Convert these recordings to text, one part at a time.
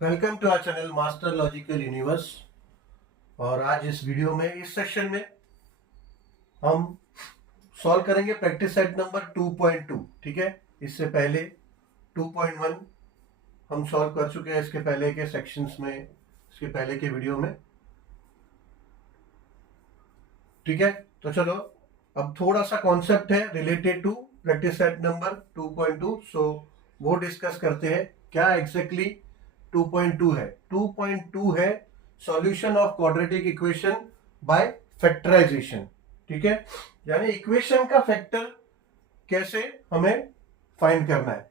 Welcome to our channel Master Logical Universe. और आज इस वीडियो में इस सेक्शन में हम सॉल्व करेंगे प्रैक्टिस सेट नंबर 2.2। ठीक है, इससे पहले 2.1 हम सॉल्व कर चुके हैं इसके पहले के सेक्शंस में, इसके पहले के वीडियो में। ठीक है, तो चलो अब थोड़ा सा कॉन्सेप्ट है related to practice set number 2.2, so वो डिस्कस करते हैं। क्या एग्जैक्टली 2.2 है? 2.2 है solution of quadratic equation by factorisation. ठीक है, यानी इक्वेशन का फैक्टर कैसे हमें फाइंड करना है,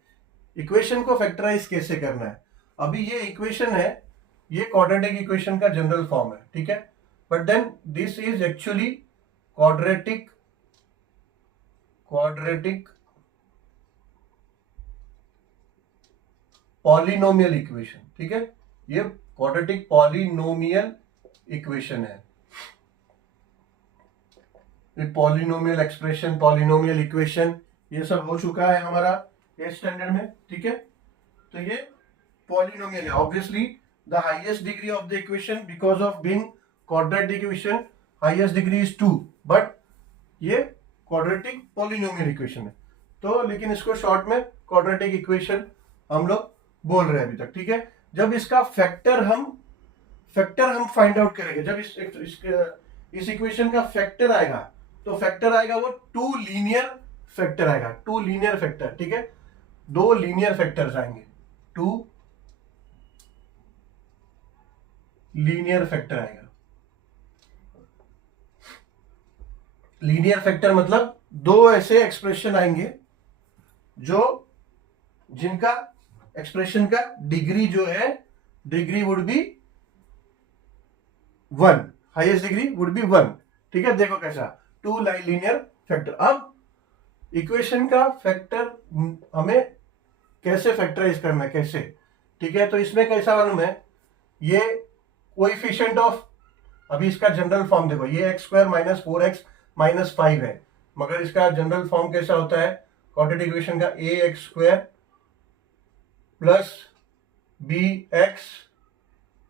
इक्वेशन को फैक्टराइज कैसे करना है। अभी ये इक्वेशन है, ये क्वाड्रेटिक इक्वेशन का जनरल फॉर्म है। ठीक है, but then this is actually quadratic polynomial equation. ठीक है, ये क्वाड्रेटिक पॉलिनोमियल इक्वेशन है, पॉलिनोमियल एक्सप्रेशन, पॉलिनोमियल इक्वेशन, ये सब हो चुका है हमारा 8th स्टैंडर्ड में। ठीक है, तो ये पॉलिनोमियल है। Obviously the highest degree of the equation because of being quadratic equation, highest degree is 2, but ये क्वाड्रेटिक पॉलिनोमियल इक्वेशन है। तो लेकिन इसको शॉर्ट में क्वाड्रेटिक इक्वेशन हम लोग बोल रहे हैं अभी तक। ठीक है, जब इसका फैक्टर हम फाइंड आउट करेंगे, जब इस इक्वेशन का फैक्टर आएगा, तो फैक्टर आएगा वो 2 लीनियर फैक्टर आएगा, 2 लीनियर फैक्टर। ठीक है, 2 लीनियर फैक्टर्स आएंगे, 2 लीनियर फैक्टर आएगा। लीनियर फैक्टर मतलब 2 ऐसे एक्सप्रेशन आएंगे जो जिनका एक्सप्रेशन का डिग्री जो है, degree would be 1, highest degree would be 1। ठीक है, देखो कैसा 2 लीनियर फैक्टर। अब इक्वेशन का फैक्टर हमें कैसे फैक्टराइज करना है, कैसे? ठीक है, तो इसमें कैसा मालूम है, ये कोएफिशिएंट ऑफ, अभी इसका जनरल फॉर्म देखो, ये x² - 4x - 5 है, मगर इसका जनरल फॉर्म कैसा होता है क्वाड्रेटिक इक्वेशन का? ax² + bx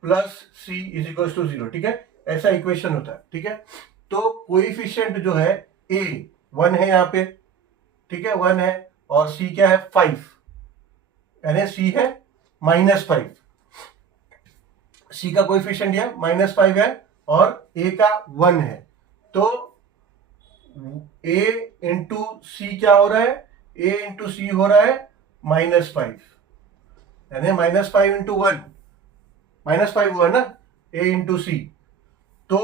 + c = 0। ठीक है, ऐसा इक्वेशन होता है। ठीक है, तो कोएफिशिएंट जो है a 1 है यहाँ पे। ठीक है, 1 है, और c क्या है? 5, यानी c है -5। c का कोएफिशिएंट यह -5 है और a का 1 है, तो a इंटू सी क्या हो रहा है? a इंटू सी हो रहा है -5, यानी -5 इंटू 1, -5 हुआ ना, a इंटू सी। तो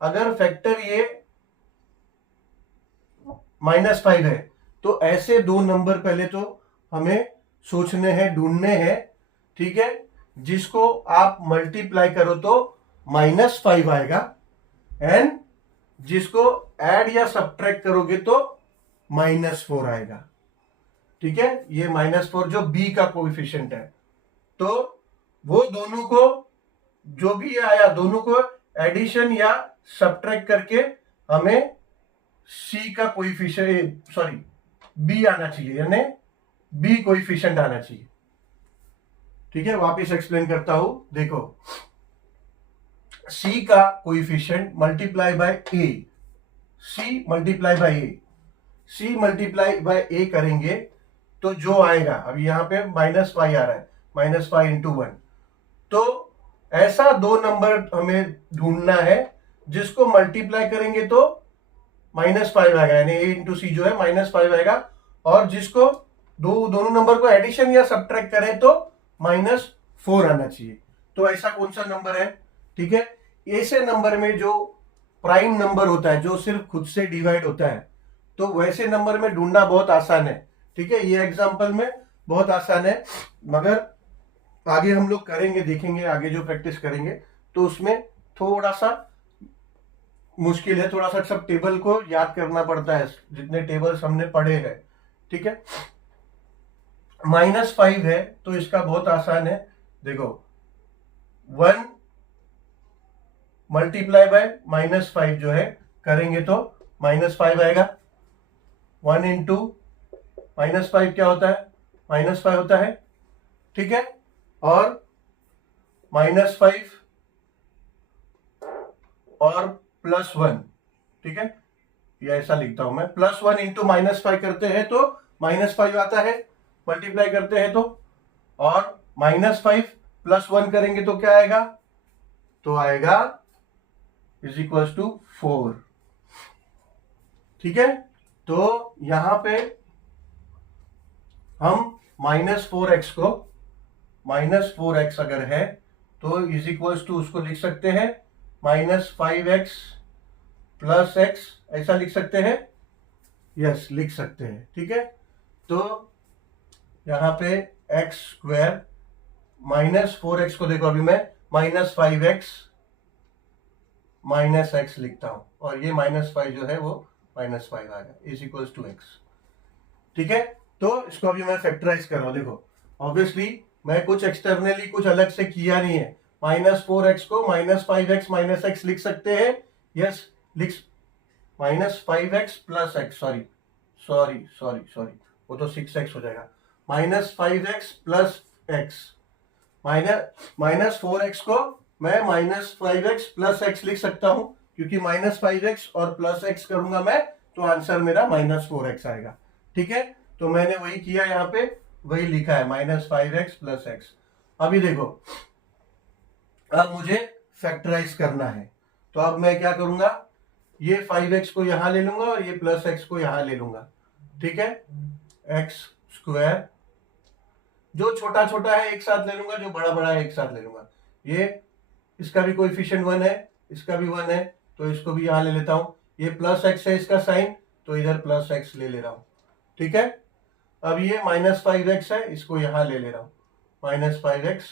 अगर फैक्टर ये -5 है, तो ऐसे 2 नंबर पहले तो हमें सोचने हैं, ढूंढने हैं। ठीक है, जिसको आप मल्टीप्लाई करो तो -5 आएगा, एंड जिसको ऐड या सब्ट्रैक्ट करोगे तो -4 आएगा। ठीक है, ये -4 जो b का कोएफिशिएंट है, तो वो दोनों को, जो भी आया, दोनों को एडिशन या सब्ट्रैक्ट करके हमें c का कोएफिशिएंट, सॉरी b आना चाहिए, यानी b कोएफिशिएंट आना चाहिए। ठीक है, वापस एक्सप्लेन करता हूं, देखो c का coefficient multiply by a, c multiply by a, c multiply by a करेंगे तो जो आएगा, अभी यहां पे -5 आ रहा है, -5 इंटू 1, तो ऐसा 2 नंबर हमें ढूंढना है जिसको मल्टीप्लाई करेंगे तो -5 आएगा, यानी a इंटू सी जो है -5 आएगा, और जिसको दोनों नंबर को एडिशन या सब्ट्रैक्ट करें तो -4 आना चाहिए। तो ऐसा कौन सा नंबर है? ठीक है, ऐसे नंबर में जो प्राइम नंबर होता है, जो सिर्फ खुद से डिवाइड होता है, तो वैसे नंबर में ढूंढना बहुत आसान है। ठीक है, ये एग्जांपल में बहुत आसान है, मगर आगे हम लोग करेंगे, देखेंगे आगे जो प्रैक्टिस करेंगे तो उसमें थोड़ा सा मुश्किल है, थोड़ा सा सब टेबल को याद करना पड़ता है, जितने टेबल्स हमने पढ़े हैं। ठीक है, -5 है तो इसका बहुत आसान है, देखो 1 मल्टीप्लाई बाय -5 जो है करेंगे तो -5 आएगा। 1 इंटू -5 क्या होता है? -5 होता है। ठीक है, और -5 और +1, ठीक है, ये ऐसा लिखता हूं मैं, +1 इंटू -5 करते हैं तो -5 आता है, मल्टीप्लाई करते हैं तो, और -5 +1 करेंगे तो क्या आएगा, तो आएगा = 4, ठीक है। तो यहां पे हम -4x को, -4x अगर है तो = उसको लिख सकते हैं -5x + x, ऐसा लिख सकते हैं, यस लिख सकते हैं, ठीक है। तो यहां पे x² -4x को देखो, अभी मैं -5x -x लिखता हूं, और ये -5 जो है वो -5 आ गया = x, ठीक है। तो इसको अभी मैं फैक्टराइज कर रहा हूं, देखो ऑब्वियसली मैं कुछ एक्सटर्नली कुछ अलग से किया नहीं है, -4x को -5x -x लिख सकते हैं, यस लिख, -5x + x, सॉरी वो तो 6x हो जाएगा, -5x + x, -4x को मैं -5x + x लिख सकता हूं, क्योंकि -5x और +x करूंगा मैं तो आंसर मेरा -4x आएगा, ठीक है। तो मैंने वही किया, यहां पे वही लिखा है -5x + x। अभी देखो, अब मुझे फैक्टराइज करना है, तो अब मैं क्या करूंगा, ये 5x को यहां ले लूंगा और ये +x को यहां ले लूंगा, ठीक है। x², जो छोटा छोटा है एक साथ ले लूंगा, जो बड़ा बड़ा है एक साथ ले लूंगा, ये इसका भी कोएफिशिएंट 1 है, इसका भी 1 है, तो इसको भी यहां ले लेता हूं, ये +x है इसका साइन, तो इधर +x ले ले रहा हूं, ठीक है। अब ये -5x है, इसको यहां ले ले रहा हूं, -5x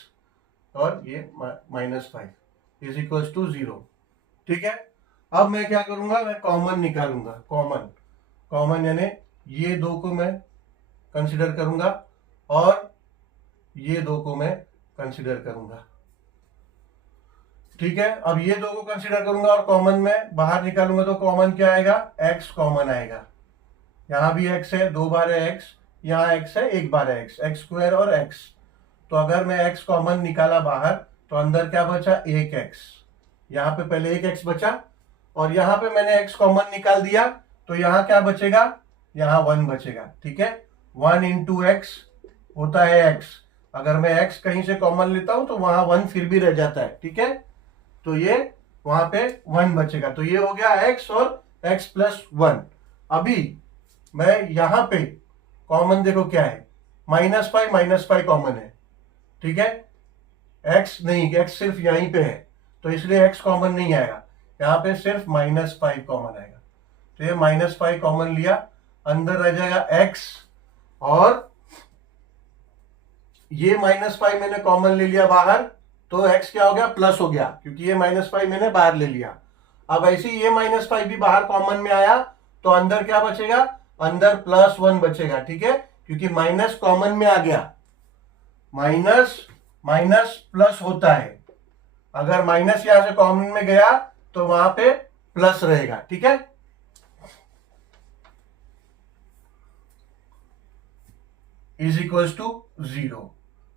और ये -5 = 0, ठीक है। अब मैं क्या करूंगा, मैं कॉमन निकालूंगा, कॉमन यानी ये दो को मैं कंसिडर करूंगा और ये दो को मैं कंसिडर करूंगा, ठीक है। अब ये दो को कंसिडर करूंगा और कॉमन में बाहर निकालूंगा, तो कॉमन क्या आएगा, x कॉमन आएगा, यहां भी x है, 2 बार है x, यहाँ x है, 1 बार है x, x² और x, तो अगर मैं x कॉमन निकाला बाहर तो अंदर क्या बचा, 1x, यहाँ पे पहले 1x बचा, और यहाँ पे मैंने x कॉमन निकाल दिया, तो यहाँ क्या बचेगा, यहाँ 1 बचेगा, ठीक है। 1 × x होता है x, अगर मैं x कहीं से कॉमन लेता हूं तो वहां 1 फिर भी रह जाता है, ठीक है। तो ये वहां पे 1 बचेगा, तो ये हो गया x और x + 1। अभी मैं यहां पे कॉमन देखो क्या है, -5 कॉमन है, ठीक है, x नहीं, x सिर्फ यहीं पे है, तो इसलिए x कॉमन नहीं आएगा, यहाँ पे सिर्फ -5 कॉमन आएगा, तो ये -5 कॉमन लिया, अंदर रह जाएगा x, और ये -5 मैंने कॉमन ले लिया बाहर, तो x क्या हो गया, प्लस हो गया, क्योंकि ये -5 मैंने बाहर ले लिया। अब ऐसे ही ये -5 भी बाहर कॉमन में आया, तो अंदर क्या बचेगा, अंदर +1 बचेगा, ठीक है, क्योंकि माइनस कॉमन में आ गया, माइनस प्लस होता है, अगर माइनस यहां से कॉमन में गया तो वहां पे प्लस रहेगा, ठीक है। = 0।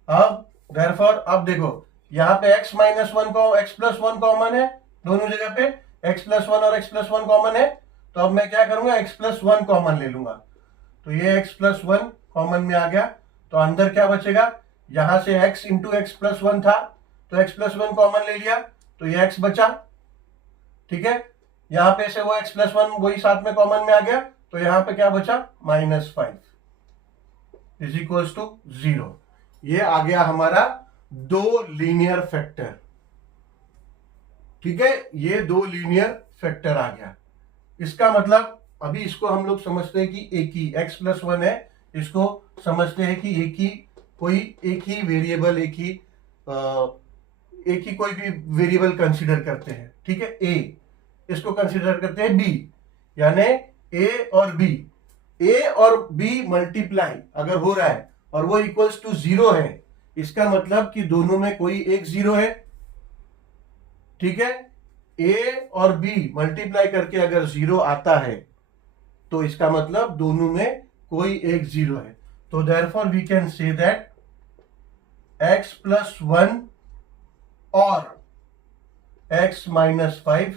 अब therefore अब देखो यहाँ पे x -1 को x + 1 कॉमन है, दोनों जगह पे x + 1 और x + 1 कॉमन है, तो अब मैं क्या करूंगा, x + 1 कॉमन ले लूंगा, तो ये x + 1 कॉमन में आ गया, तो अंदर क्या बचेगा, यहां से x × x + 1 था, तो x + 1 कॉमन ले लिया, तो ये x बचा, ठीक है। यहां पे से वो x + 1 वही साथ में कॉमन में आ गया, तो यहां पे क्या बचा, -5 = 0। ये आ गया हमारा 2 लीनियर फैक्टर, ठीक है, ये 2 लीनियर फैक्टर आ गया। इसका मतलब अभी इसको हम लोग समझते हैं कि एक ही x + 1 है, इसको समझते हैं कि एक ही वेरिएबल, एक ही कोई भी वेरिएबल कंसीडर करते हैं, ठीक है। a इसको कंसीडर करते हैं b, यानी a और b मल्टीप्लाई अगर हो रहा है और वो = 0 है, इसका मतलब कि दोनों में कोई एक 0 है, ठीक है। a और b मल्टीप्लाई करके अगर 0 आता है तो इसका मतलब दोनों में कोई एक 0 है, तो therefore we can say that x + 1 और x minus 5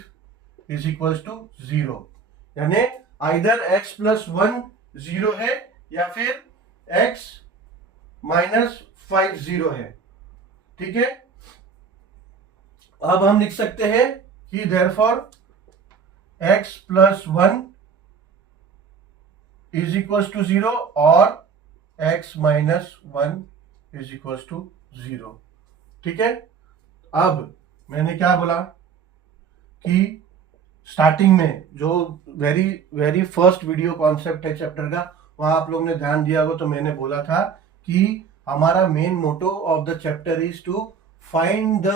is equal to 0, यानी आइदर x प्लस 1 0 है या फिर x माइनस 5 0 है। ठीक है, अब हम लिख सकते हैं कि therefore x plus 1 is equal to 0 और x minus 1 is equal to 0। ठीक है, अब मैंने क्या बोला कि स्टार्टिंग में जो very very first video concept है चैप्टर का, वहां आप लोग ने ध्यान दिया होगा, तो मैंने बोला था कि हमारा main motto of the chapter is to find the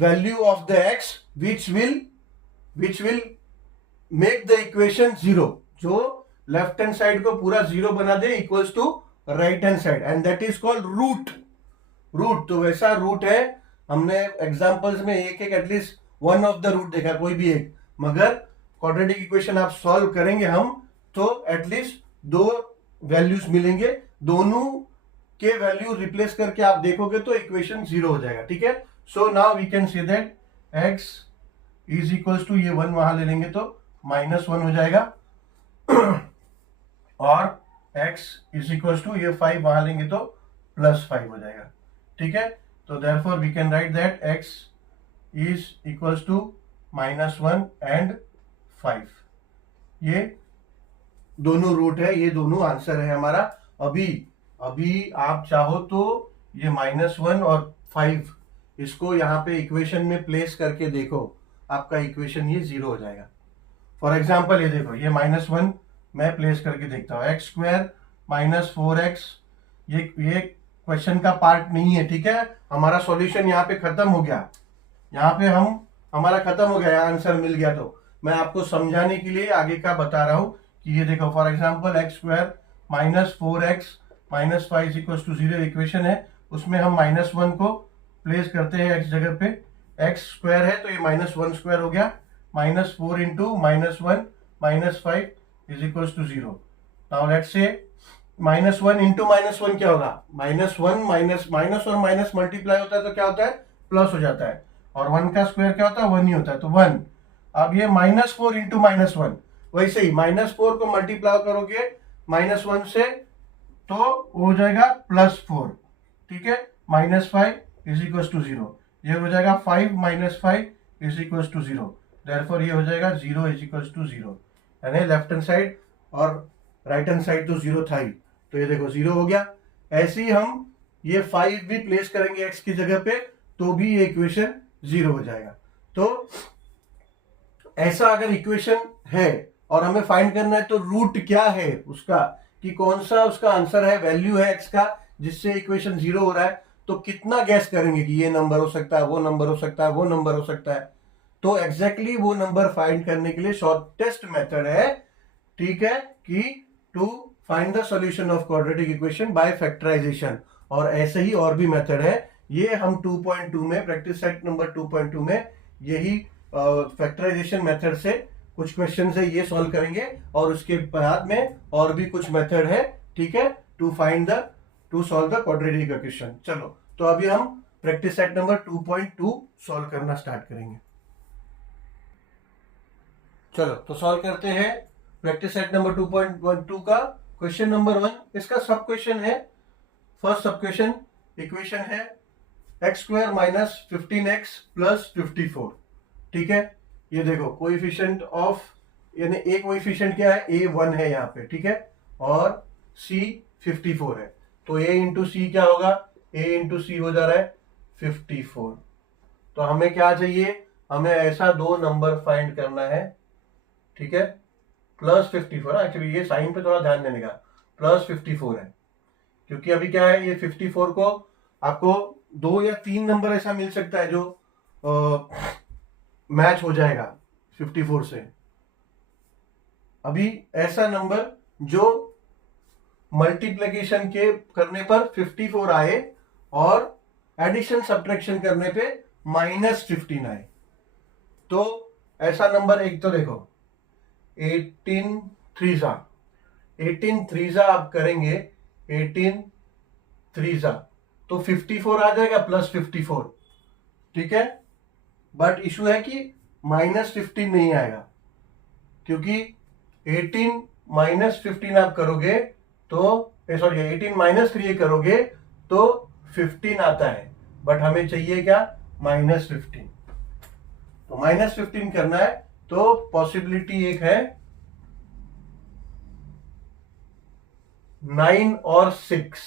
value of the x which will make the equation 0, जो लेफ्ट हैंड साइड को पूरा 0 बना दे equals to right hand side, and that is called root. तो वैसा root है, हमने examples में एक at least one of the root देखा, कोई भी एक, मगर क्वाड्रेटिक इक्वेशन आप सॉल्व करेंगे हम तो एटलीस्ट 2 वैल्यूज मिलेंगे, दोनों के वैल्यू रिप्लेस करके आप देखोगे तो इक्वेशन 0 हो जाएगा। ठीक है, so now we can say that x is equal to, ये 1 वहां ले लेंगे तो -1 हो जाएगा और x इज इक्वल टू, ये 5 वहां लेंगे तो +5 हो जाएगा। ठीक है, तो therefore we can write that x is equal to -1 and 5, ये दोनों रूट है, ये दोनों आंसर है हमारा। अभी आप चाहो तो ये -1 और 5 इसको यहाँ पे इक्वेशन में प्लेस करके देखो, आपका इक्वेशन ये 0 हो जाएगा। फॉर एग्जाम्पल ये देखो, ये -1 मैं प्लेस करके देखता हूँ, x² - 4x, ये क्वेश्चन का पार्ट नहीं है। ठीक है, हमारा सॉल्यूशन यहाँ पे खत्म हो गया, यहाँ पे हमारा खत्म हो गया, आंसर मिल गया। तो मैं आपको समझाने के लिए आगे का बता रहा हूँ कि ये देखो, for example x² - 4x - 5 = 0 equation है, उसमें हम -1 को प्लेस करते हैं x जगह पे, x² है तो ये -1² हो गया, -4 into -1 -5 is equal to 0। Now let's say -1 into -1 क्या होगा, -1 माइनस और माइनस मल्टीप्लाई होता है तो क्या होता है, प्लस हो जाता है, और 1 का स्क्वायर क्या होता है, 1 ही होता है, तो 1। अब ये -4 इंटू -1, वैसे ही -4 को मल्टीप्लाई करोगे -1 से तो हो जाएगा +4। ठीक है, -5 इज इक्वल टू 0, ये हो जाएगा 5 - 5 इज इक्वल टू 0, देयरफॉर ये हो जाएगा 0 इज इक्वल टू 0, यानी लेफ्ट हैंड साइड और राइट हैंड साइड तो 0 था ही, तो ये देखो 0 हो गया। ऐसे ही हम ये 5 भी प्लेस करेंगे x की जगह पे तो भी ये इक्वेशन 0 हो जाएगा। तो ऐसा अगर इक्वेशन है और हमें फाइंड करना है तो रूट क्या है उसका, कि कौन सा उसका आंसर है, वैल्यू है x का जिससे इक्वेशन 0 हो रहा है, तो कितना गैस करेंगे कि ये नंबर हो सकता है, वो नंबर हो सकता है, वो नंबर हो सकता है। तो एग्जैक्टली वो नंबर फाइंड करने के लिए शॉर्टेस्ट मेथड है, ठीक है, कि to find the solution of quadratic equation by factorisation. और ऐसे ही और भी मेथड है, ये हम 2.2 में, प्रैक्टिस सेट नंबर 2.2 में यही फैक्टराइजेशन मेथड से कुछ क्वेश्चन है ये सॉल्व करेंगे, और उसके बाद में और भी कुछ मेथड है, ठीक है, to solve the quadratic equation. चलो, तो अभी हम प्रैक्टिस सेट नंबर 2.2 सॉल्व करना स्टार्ट करेंगे। चलो, तो सॉल्व करते हैं प्रैक्टिस सेट नंबर 2.2 का क्वेश्चन नंबर 1। इसका सब क्वेश्चन है, फर्स्ट सब क्वेश्चन इक्वेशन है x² - 15x + 54। ठीक है, ये देखो कोएफिशिएंट ऑफ, यानी ए कोएफिशिएंट क्या है, a1 है यहाँ पे, ठीक है, और c 54 है, तो a इंटू सी क्या होगा, a इंटू सी हो जा रहा है 54। तो हमें क्या चाहिए, हमें ऐसा दो नंबर फाइंड करना है, ठीक है, +54। एक्चुअली ये साइन पे थोड़ा ध्यान देने का, +54 है, क्योंकि अभी क्या है, ये 54 को आपको 2 या 3 नंबर ऐसा मिल सकता है जो मैच हो जाएगा 54 से। अभी ऐसा नंबर जो मल्टीप्लिकेशन के करने पर 54 आए और एडिशन सब्ट्रैक्शन करने पे -15 आए, तो ऐसा नंबर एक तो देखो 18 3 आप करेंगे, 18 3 तो 54 आ जाएगा प्लस 54, ठीक है। बट इशू है कि -15 नहीं आएगा, क्योंकि 18 - 15 आप करोगे तो सॉरी 18 - 3 करोगे तो 15 आता है, बट हमें चाहिए क्या, -15। तो -15 करना है, तो पॉसिबिलिटी एक है 9 और 6,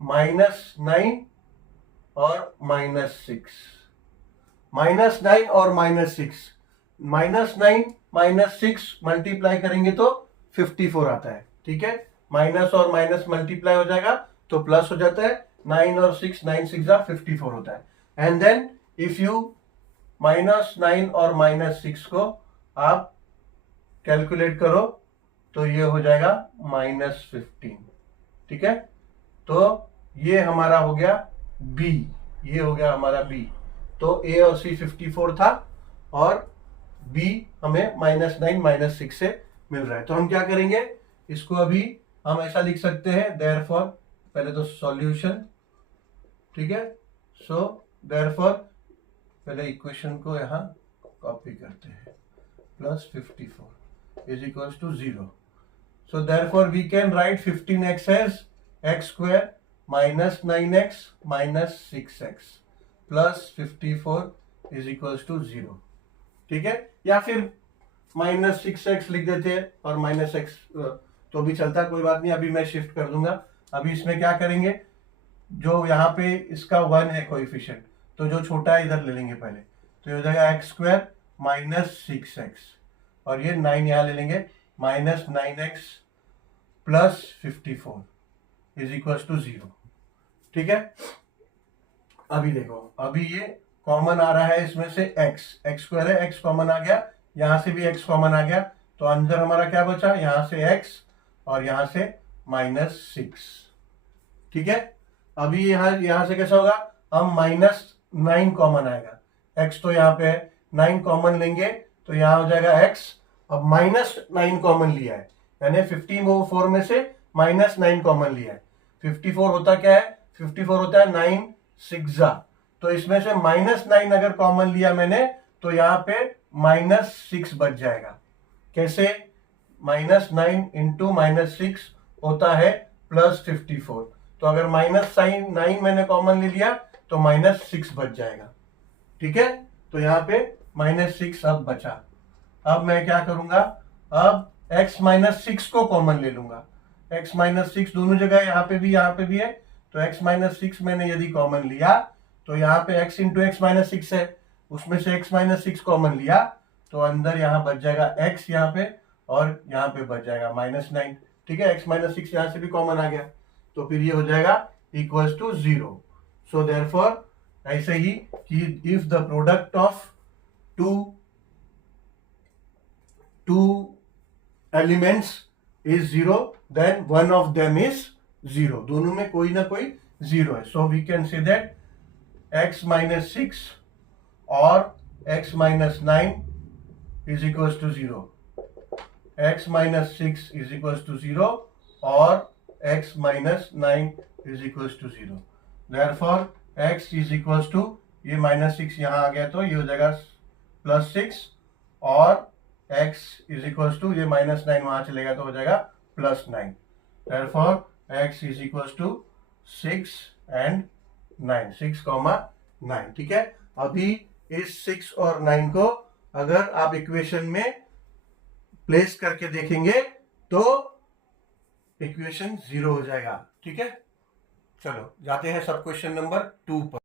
-9 और -6, -9 और -6, -9 - 6 मल्टीप्लाई करेंगे तो 54 आता है, ठीक है। माइनस और माइनस मल्टीप्लाई हो जाएगा तो प्लस हो जाता है, 9 और 6, 9 6 54 होता है। एंड देन इफ यू -9 और -6 को आप कैलकुलेट करो तो ये हो जाएगा -15, ठीक है। तो ये हमारा हो गया बी, ये हो गया हमारा बी। तो ए और सी 54 था और बी हमें -9 - 6 से मिल रहा है। तो हम क्या करेंगे, इसको अभी हम ऐसा लिख सकते हैं, देयरफॉर पहले तो सॉल्यूशन, ठीक है। सो देयरफॉर पहले इक्वेशन को यहां कॉपी करते हैं, +54 is equal to 0। So therefore we can write 15x as x² -9x - 6x +54 is equal to 0, ठीक है। या फिर -6x लिख देते हैं और -x तो भी चलता, कोई बात नहीं। अभी मैं शिफ्ट कर दूंगा। अभी इसमें क्या करेंगे, जो यहाँ पे इसका 1 है कोएफिशिएंट, तो जो छोटा है इधर ले लेंगे पहले, तो ये हो जाएगा x² - 6x, और ये 9 यहाँ ले लेंगे, -9x +54 इज इक्वल टू 0, ठीक है। अभी देखो, अभी ये कॉमन आ रहा है इसमें से x² है, x कॉमन आ गया, यहां से भी x कॉमन आ गया, तो अंदर हमारा क्या बचा, यहां से x और यहां से -6, ठीक है। अभी यहां से कैसा होगा, हम -9 कॉमन आएगा, x तो यहाँ पे है, 9 कॉमन लेंगे तो यहां हो जाएगा x। अब -9 कॉमन लिया है, यानी 54 में से -9 कॉमन लिया है। 54 होता क्या है, 54 होता है 9 6, तो इसमें से -9 अगर कॉमन लिया मैंने तो यहाँ पे -6 बच जाएगा। कैसे, -9 इंटू -6 होता है +54, तो अगर -9 मैंने कॉमन ले लिया तो -6 बच जाएगा, ठीक है। तो यहाँ पे -6 अब बचा। अब मैं क्या करूंगा, अब x - 6 को कॉमन ले लूंगा, x - 6 दोनों जगह, यहाँ पे भी है, तो x - 6 मैंने यदि कॉमन लिया तो यहाँ पे x इंटू x - 6 है, उसमें से x - 6 कॉमन लिया तो अंदर यहाँ बच जाएगा x यहाँ पे, और यहाँ पे बच जाएगा -9, ठीक है। x - 6 यहाँ से भी कॉमन आ गया, तो फिर ये हो जाएगा इक्वल्स टू 0। सो देयरफॉर ऐसे ही कि if the product of two elements is 0 then one of them is 0, दोनों में कोई ना कोई 0 है। So we can say that x - 6 और x - 9 is equals to 0, x - 6 is equals to 0 और x - 9 is equals to 0। Therefore x is equals to, ये -6 यहाँ आ गया तो ये हो जाएगा +6, और x is equals to, ये -9 वहां चलेगा तो हो जाएगा +9। Therefore x is equals to 6 and 9, 6,9, ठीक है। अभी इस 6 और 9 को अगर आप इक्वेशन में प्लेस करके देखेंगे तो इक्वेशन 0 हो जाएगा, ठीक है। चलो जाते हैं सब क्वेश्चन नंबर 2 पर।